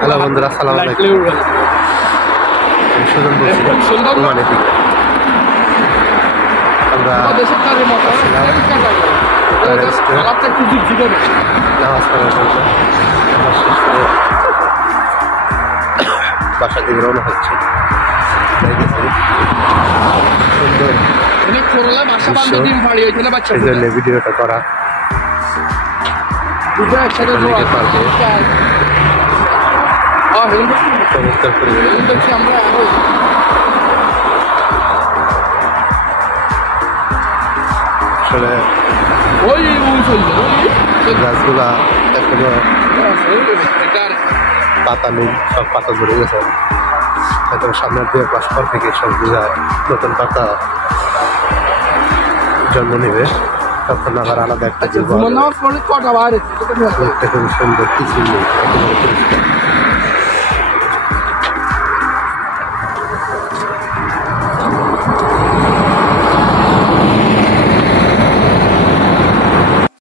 Hello বন্ধুরা, আসসালামু আলাইকুম। সুজন বলছি, মানে আমরা নামাজ পড়ার জন্য শেষ করে বাসা থেকে রওনা হচ্ছে। সুন্দর ভিডিওটা করা চমৎকার পরিবেশ। আসলে গাছগুলা এখনো পাতা নেই, সব পাতা ঝরে গেছে। হয়তো সামনের 2 মাস পর থেকে সব জায়গায় নতুন পাতা জন্ম নেবে, তখন আবার আলাদা একটা খুবই সুন্দর কিছু নেই।